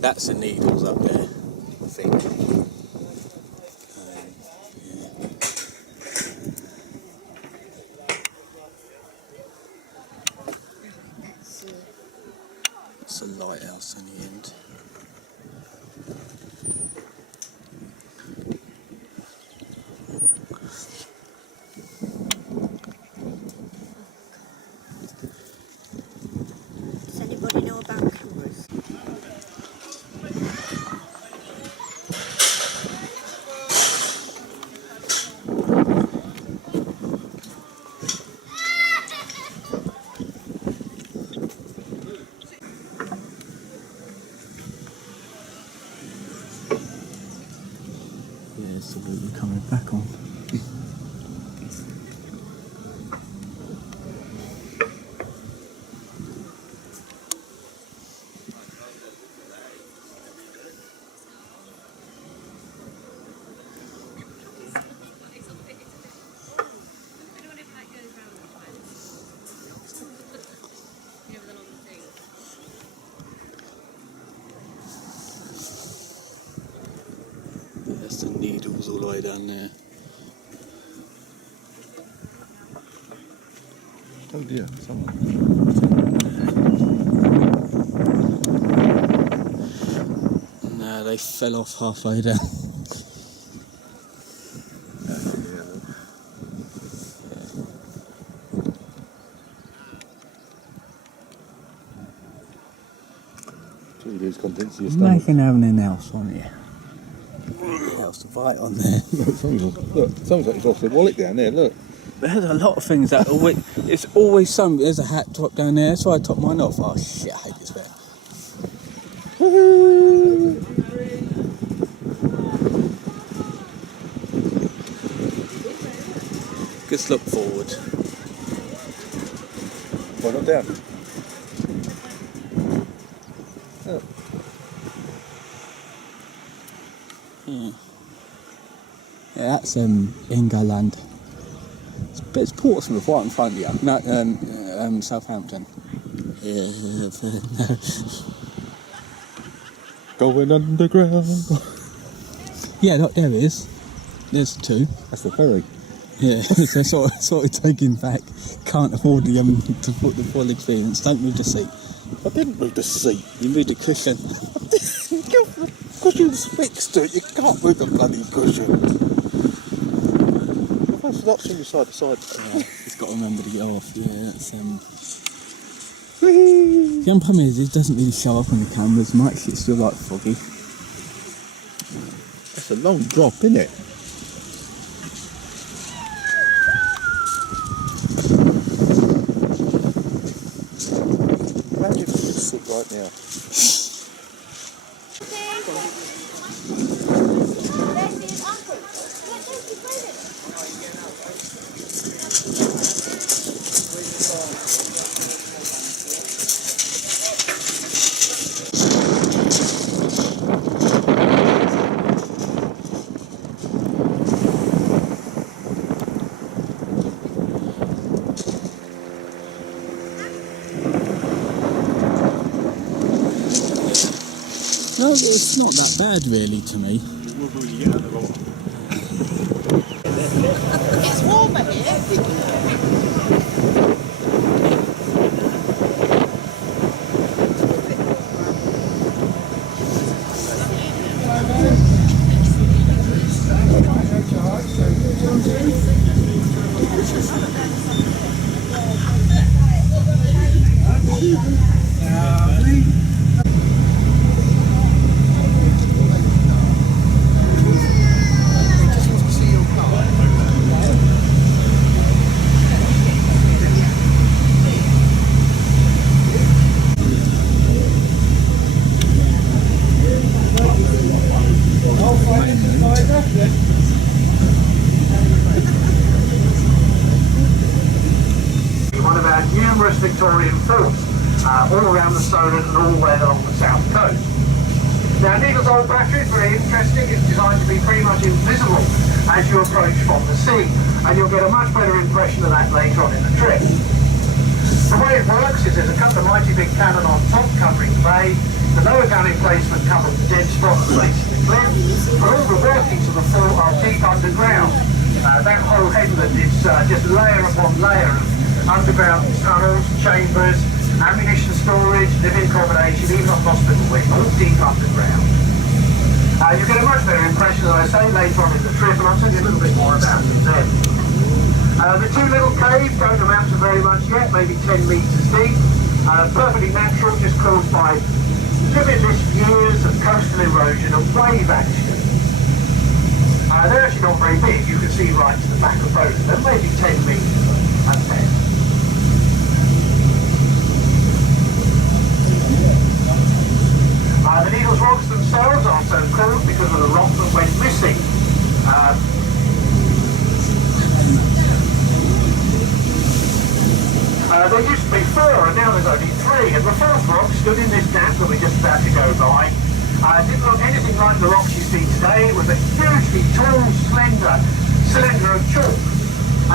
That's the needles up there, I think. It's a lighthouse on the end. Does anybody know about cameras? Yeah, it's absolutely coming back on. There's the needles all the way down there. Oh dear, someone. No, they fell off halfway down. Imagine having an else on here. Else to bite on there. Look, someone's got his off their wallet down there, look. There's a lot of things that always, it's always some. There's a hat top down there, so I top mine off. Oh shit, I hate this bit. Just look forward. Why not down? Oh. Yeah, that's England. It's Portsmouth right in front of you. No, Southampton. Yeah. Going underground. Yeah, look, there it is. There's two. That's the ferry. Yeah, so sort of taking back. Can't afford to put the full experience. Don't move the seat. I didn't move the seat. You moved the cushion. The cushion's fixed to it. You can't move the bloody cushion. It's not swinging side to side. Yeah, he's got to remember to get off. Yeah, that's The only problem is it doesn't really show up on the cameras much. It's still like foggy. That's a long drop, isn't it? Imagine if you could sit right now. No, it's not that bad really to me. It's warmer here. One of our numerous Victorian forts, all around the Solent and all the way along the south coast. Now, Needles Old Battery is very interesting. It's designed to be pretty much invisible as you approach from the sea, and you'll get a much better impression of that later on in the trip. The way it works is there's a couple of mighty big cannon on top covering the bay. The lower gun emplacement covers the dead spot facing the cliff. But all the workings of the fort are deep underground. That whole headland is just layer upon layer of underground tunnels, chambers, ammunition storage, living accommodation, even a hospital wing, all deep underground. You get a much better impression, as I say, later on in the trip, and I'll tell you a little bit more about them then. The two little caves don't amount to very much yet, maybe 10 metres deep. Perfectly natural, just caused by limitless years of coastal erosion and wave action. They're actually not very big, you can see right to the back of both of them, maybe 10 metres at best. The Needles rocks themselves are so called because of the rock that went missing. There used to be 4 and now there's only 3, and the 4th rock stood in this gap that we're just about to go by. It didn't look anything like the rocks you see today. It was a hugely tall, slender cylinder of chalk,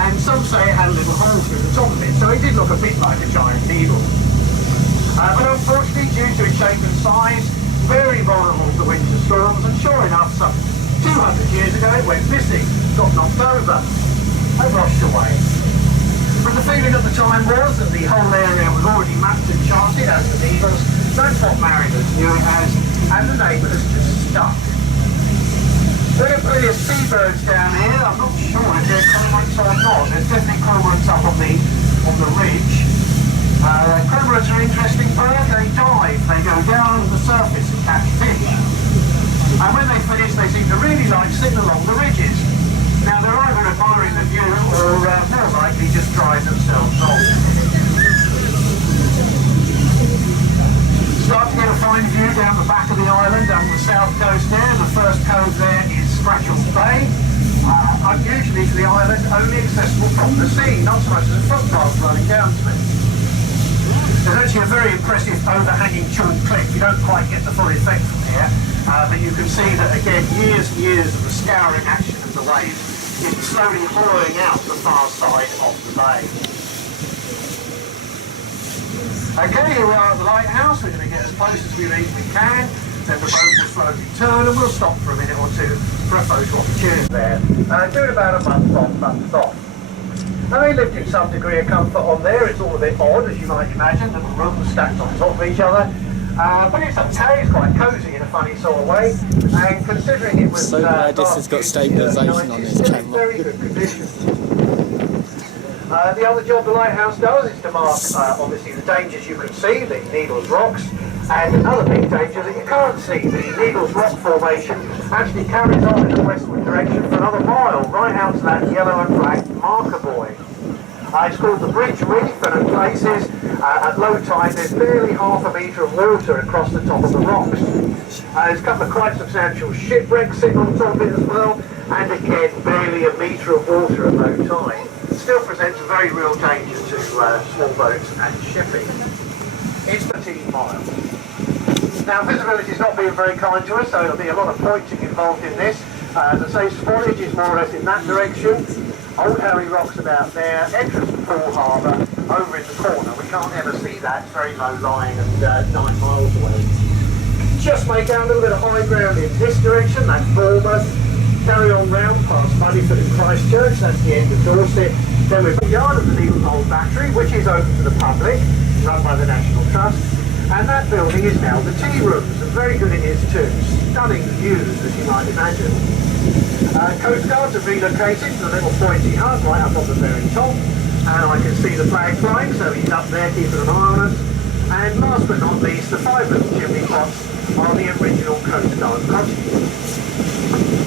and some say it had a little hole through the top of it, so it did look a bit like a giant needle. But unfortunately, due to its shape and size, very vulnerable to winter storms, and sure enough, some 200 years ago it went missing, got knocked over, and washed away. But the feeling at the time was that the whole area was already mapped and charted as the Needles. That's what mariners knew it as, and the name has just stuck. There are plenty of seabirds down here. I'm not sure if they're cormorants or not. There's definitely cormorants up on the ridge. Cormorants are interesting birds. They dive. They go down the surface and catch fish. And when they finish, they seem to really like sitting along the ridges. Now they're either admiring the view or more likely just drying themselves off. Start to get a fine view down the back of the island, down the south coast there. The first cove there is Scratchell's Bay. Unusually for the island, only accessible from the sea, not so much as a footpath running down to it. There's actually a very impressive overhanging chalk cliff. You don't quite get the full effect from here, but you can see that again, years and years of the scouring action of the waves is slowly hollowing out the far side of the bay. Okay, here we are at the lighthouse. We're going to get as close as we reasonably can. Then the boat will slowly turn and we'll stop for a minute or two for a photo opportunity there. Doing about a month on, month off. Now they lived in some degree of comfort on there. It's all a bit odd, as you might imagine, little rooms stacked on top of each other. But it's okay, it's quite cosy in a funny sort of way. And considering it was so glad this has got stabilisation on this camera. Very good condition. The other job the lighthouse does is to mark, obviously, the dangers you can see, the Needles rocks, and another big danger that you can't see. The Needles rock formation actually carries on in a westward direction for another mile, right out to that yellow and black marker buoy. It's called the Bridge Reef, and at places, at low tide, there's barely half a metre of water across the top of the rocks. There's a couple of quite substantial shipwrecks sitting on top of it as well, and again, barely a metre of water at low tide. Still presents a very real danger to small boats and shipping. It's 13 miles. Now visibility's not been very kind to us, so there'll be a lot of pointing involved in this. As I say, Swanage is more or less in that direction. Old Harry Rock's about there. Entrance to Poole Harbour over in the corner. We can't ever see that. It's very low lying and 9 miles away. Just make out a little bit of high ground in this direction. That's Bournemouth. Carry on round past Muddyford and Christchurch. That's the end of Dorset. Then we've got the yard of the Needles Old Battery, which is open to the public, run by the National Trust. And that building is now the tea rooms, and very good it is too. Stunning views, as you might imagine. Coast Guards have relocated to the little pointy hut right up on the very top, and I can see the flag flying, so he's up there keeping an eye on us. And last but not least, the 5 little chimney pots are the original Coast Guard cottages.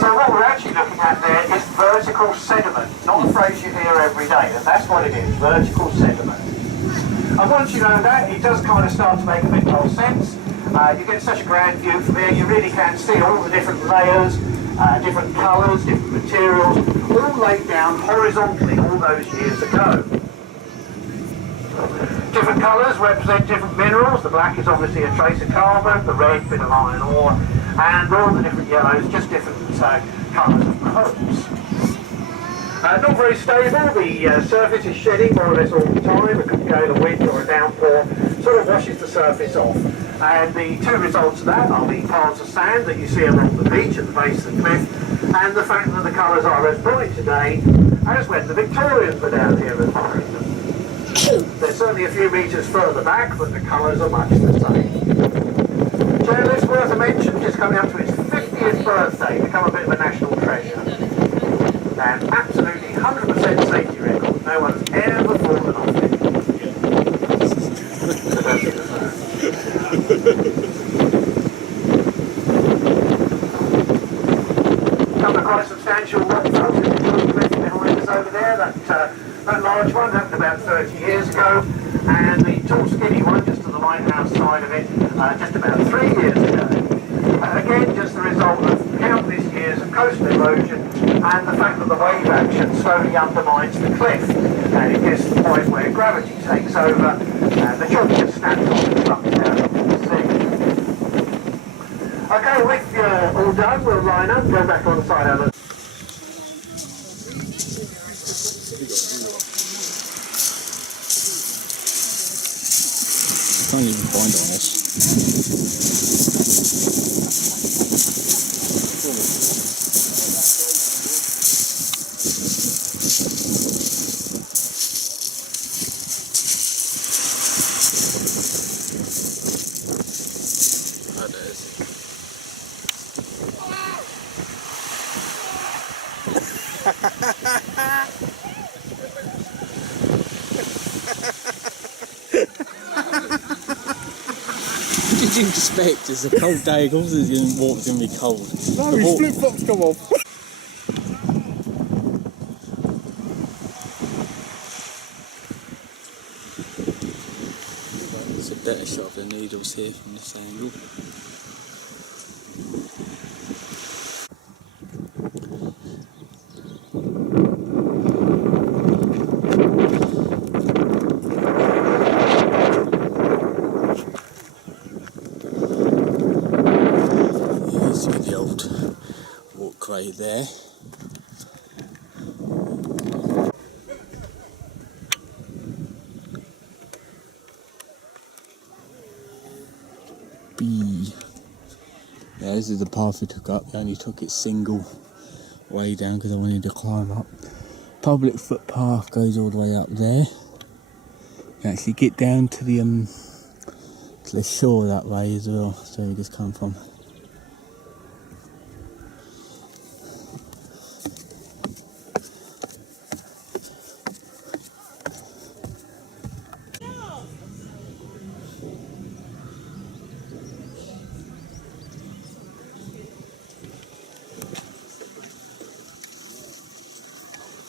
So what we're actually looking at there is vertical sediment, not a phrase you hear every day, and that's what it is, vertical sediment. And once you know that, it does kind of start to make a bit more sense. You get such a grand view from here, you really can see all the different layers, different colours, different materials, all laid down horizontally all those years ago. Different colours represent different minerals. The black is obviously a trace of carbon, the red bit of iron ore, and all the different yellows, just different colours of povs. Not very stable, the surface is shedding more or less all the time. A gale of wind or a downpour sort of washes the surface off. And the two results of that are the piles of sand that you see along the beach at the base of the cliff, and the fact that the colours are as bright today as when the Victorians were down here admiring them. They're certainly a few metres further back, but the colours are much the same. Chairlift's worth a mention, just coming up to its 50th birthday, become a bit of a national treasure. And absolutely 100% safety record, no one's ever fallen off it. Couple of quite substantial rock falls in the cliff behind us over there. That large one happened about 30 years ago, and the tall skinny one just to the lighthouse side of it just about 3 years ago. Again, just the result of countless years of coastal erosion and the fact that the wave action slowly undermines the cliff, and it gets to the point where gravity takes over and the chalk just snaps off and plucks down into the sea. Okay, well, if you're all done, we'll line up, go back on the side of it. Can't even find it on this. What did you expect? It's a cold day, of course it's going to be cold. No, his flip-flops come off. It's a better shot of the needles here from this angle. The old walkway there. B. Yeah, this is the path we took up. I only took it single way down because I wanted to climb up. Public footpath goes all the way up there. You can actually get down to the shore that way as well. So we just come from